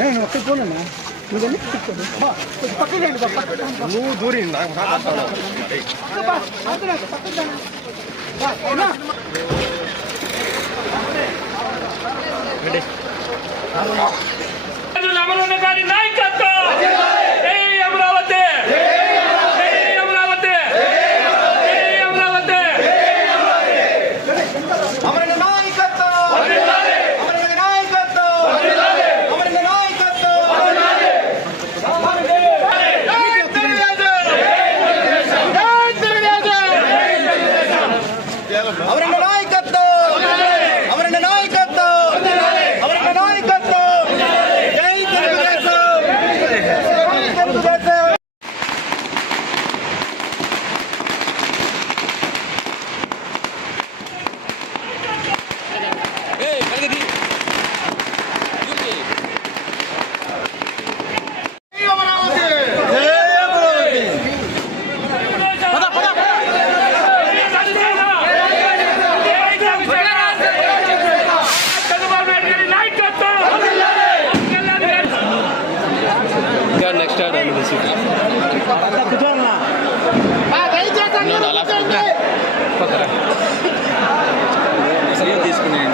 నేను ఒక్కటి పోనన్నా నువ్వు వెళ్ళి చెప్తాను పక్కకి వెళ్ళి నువ్వు నాయక textured and received. తీసుకున్నాను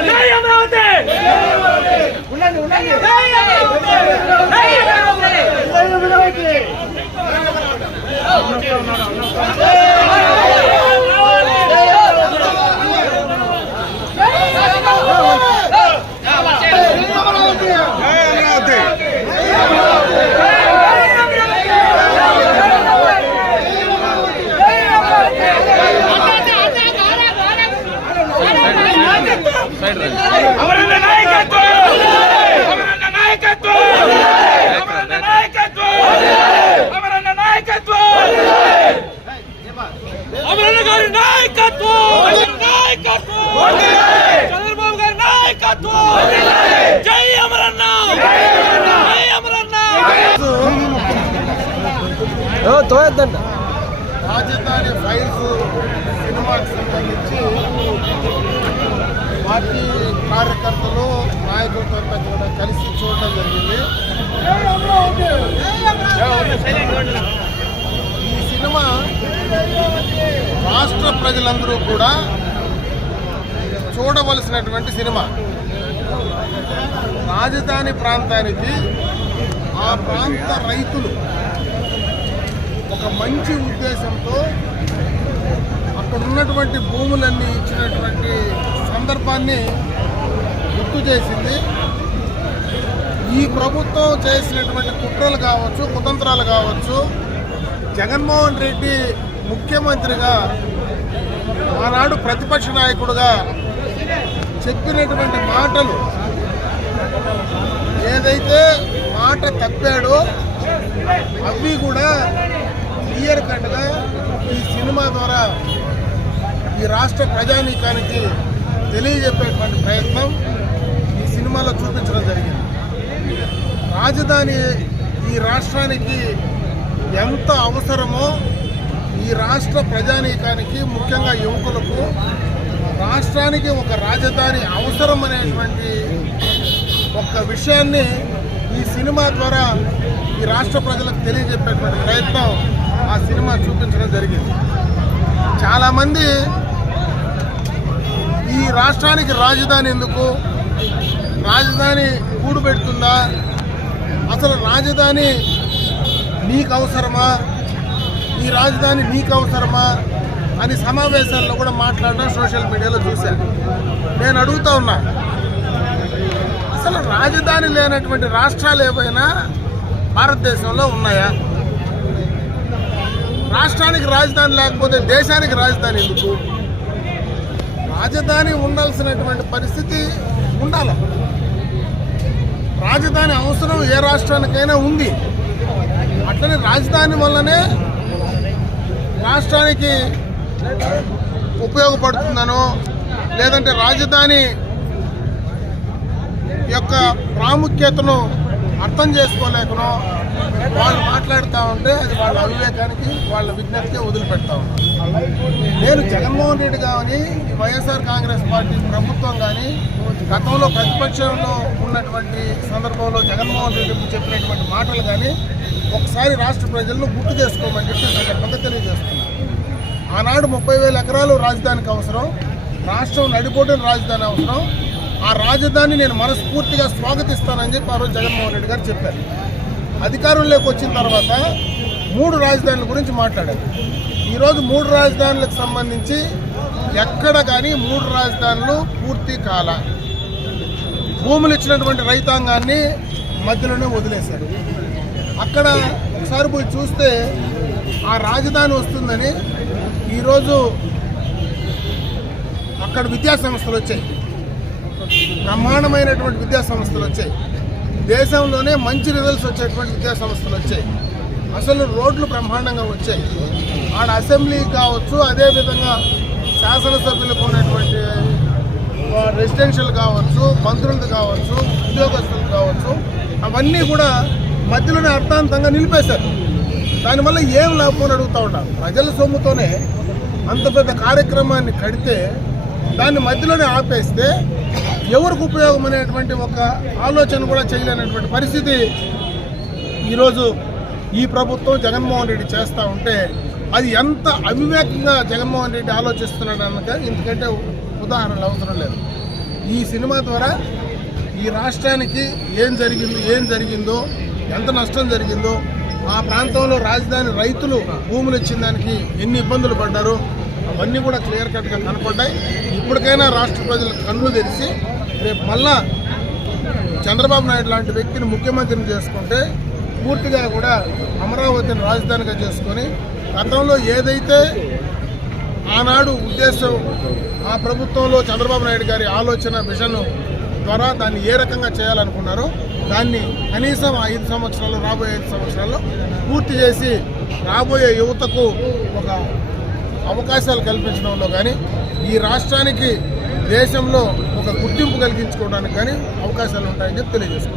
அமராவதி உள்ளாங்க உள்ளாங்க రాజధాని ఫైల్స్ సినిమాకి సంబంధించి పార్టీ కార్యకర్తలు నాయకులతో కూడా కలిసి చూడటం జరిగింది. ఈ సినిమా రాష్ట్ర ప్రజలందరూ కూడా చూడవలసినటువంటి సినిమా. రాజధాని ప్రాంతానికి ఆ ప్రాంత రైతులు ఒక మంచి ఉద్దేశంతో అక్కడ ఉన్నటువంటి భూములన్నీ ఇచ్చినటువంటి సందర్భాన్ని గుర్తు చేసింది. ఈ ప్రభుత్వం చేసినటువంటి కుట్రలు కావచ్చు కుతంత్రాలు కావచ్చు జగన్మోహన్ రెడ్డి ముఖ్యమంత్రిగా ఆనాడు ప్రతిపక్ష నాయకుడుగా చెప్పినటువంటి మాటలు ఏదైతే మాట తప్పాడో అవి కూడా క్లియర్ కట్గా ఈ సినిమా ద్వారా ఈ రాష్ట్ర ప్రజానీకానికి తెలియజెప్పేటువంటి ప్రయత్నం ఈ సినిమాలో చూపించడం జరిగింది. రాజధాని ఈ రాష్ట్రానికి ఎంత అవసరమో ఈ రాష్ట్ర ప్రజానీకానికి ముఖ్యంగా యువకులకు రాష్ట్రానికి ఒక రాజధాని అవసరం అనేటువంటి ఒక విషయాన్ని ఈ సినిమా ద్వారా ఈ రాష్ట్ర ప్రజలకు తెలియజెప్పేటువంటి ప్రయత్నం ఆ సినిమా చూపించడం జరిగింది. చాలామంది ఈ రాష్ట్రానికి రాజధాని ఎందుకు? రాజధాని కూడు పెడుతుందా అసలు రాజధాని నీకు అవసరమా? ఈ రాజధాని నీకు అవసరమా? అని సమావేశాల్లో కూడా మాట్లాడడం సోషల్ మీడియాలో చూశాను. నేను అడుగుతా ఉన్నా అసలు రాజధాని లేనటువంటి రాష్ట్రాలు ఏవైనా భారతదేశంలో ఉన్నాయా? రాష్ట్రానికి రాజధాని లేకపోతే దేశానికి రాజధాని ఎందుకు? రాజధాని ఉండాల్సినటువంటి పరిస్థితి ఉండాలి? రాజధాని అవసరం ఏ రాష్ట్రానికైనా ఉంది. అట్లనే రాజధాని వల్లనే రాష్ట్రానికి ఉపయోగపడుతుందనో లేదంటే రాజధాని యొక్క ప్రాముఖ్యతను అర్థం చేసుకోలేకనో వాళ్ళు మాట్లాడుతూ ఉంటే అది వాళ్ళ అవివేకానికి వాళ్ళ విజ్ఞప్తికి వదిలిపెడతా ఉన్నారు. నేను జగన్మోహన్ రెడ్డి కానీ వైఎస్ఆర్ కాంగ్రెస్ పార్టీ ప్రభుత్వం కానీ గతంలో ప్రతిపక్షంలో ఉన్నటువంటి సందర్భంలో జగన్మోహన్ రెడ్డి చెప్పినటువంటి మాటలు కానీ ఒకసారి రాష్ట్ర ప్రజలను గుర్తు చేసుకోమని చెప్పి ఈ సందర్భంగా తెలియజేస్తున్నాను ఆనాడు ముప్పై వేల ఎకరాలు రాజధానికి అవసరం. రాష్ట్రం నడిపోటిన రాజధాని అవసరం. ఆ రాజధాని నేను మనస్ఫూర్తిగా స్వాగతిస్తానని చెప్పి ఆ రోజు జగన్మోహన్ రెడ్డి గారు చెప్పారు. అధికారంలోకి వచ్చిన తర్వాత మూడు రాజధానుల గురించి మాట్లాడారు. ఈరోజు మూడు రాజధానులకు సంబంధించి ఎక్కడ కానీ మూడు రాజధానులు పూర్తి కాల. భూములు ఇచ్చినటువంటి రైతాంగాన్ని మధ్యలోనే వదిలేశారు. అక్కడ ఒకసారి పోయి చూస్తే ఆ రాజధాని వస్తుందని ఈరోజు అక్కడ విద్యా సంస్థలు వచ్చాయి. బ్రహ్మాండమైనటువంటి విద్యా సంస్థలు వచ్చాయి. దేశంలోనే మంచి రిజల్ట్స్ వచ్చేటువంటి విద్యా సంస్థలు వచ్చాయి. అసలు రోడ్లు బ్రహ్మాండంగా వచ్చాయి. ఆడ అసెంబ్లీ కావచ్చు అదేవిధంగా శాసనసభ్యులకు ఉన్నటువంటి రెసిడెన్షియల్ కావచ్చు మంత్రులది కావచ్చు ఉద్యోగస్తులు కావచ్చు అవన్నీ కూడా మధ్యలోనే అర్థాంతంగా నిలిపేశారు. దానివల్ల ఏం లాభం అని అడుగుతూ ఉంటారు ప్రజల సొమ్ముతోనే అంత పెద్ద కార్యక్రమాన్ని కడితే దాన్ని మధ్యలోనే ఆపేస్తే ఎవరికి ఉపయోగం అనేటువంటి ఒక ఆలోచన కూడా చేయలేనటువంటి పరిస్థితి ఈరోజు ఈ ప్రభుత్వం జగన్మోహన్ రెడ్డి చేస్తూ ఉంటే అది ఎంత అవివేకంగా జగన్మోహన్ రెడ్డి ఆలోచిస్తున్నాడు అనక ఇంతకంటే ఉదాహరణలు అవసరం లేదు. ఈ సినిమా ద్వారా ఈ రాష్ట్రానికి ఏం జరిగిందో ఏం జరిగిందో ఎంత నష్టం జరిగిందో ఆ ప్రాంతంలో రాజధాని రైతులు భూములు ఇచ్చిన దానికి ఎన్ని ఇబ్బందులు పడ్డారు? అవన్నీ కూడా క్లియర్ కట్గా కనపడ్డాయి. ఇప్పటికైనా రాష్ట్ర ప్రజలు కన్ను తెరిచి రేపు మళ్ళా చంద్రబాబు నాయుడు లాంటి వ్యక్తిని ముఖ్యమంత్రిని చేసుకుంటే పూర్తిగా కూడా అమరావతిని రాజధానిగా చేసుకొని గతంలో ఏదైతే ఆనాడు ఉద్దేశం ఆ ప్రభుత్వంలో చంద్రబాబు నాయుడు గారి ఆలోచన విజన్ ద్వారా దాన్ని ఏ రకంగా చేయాలనుకున్నారో దాన్ని కనీసం ఐదు సంవత్సరాలు రాబోయే ఐదు సంవత్సరాల్లో పూర్తి చేసి రాబోయే యువతకు ఒక అవకాశాలు కల్పించడంలో కానీ ఈ రాష్ట్రానికి దేశంలో ఒక గుర్తింపు కలిగించుకోవడానికి కానీ అవకాశాలు ఉంటాయని చెప్పి తెలియజేసుకుంటాను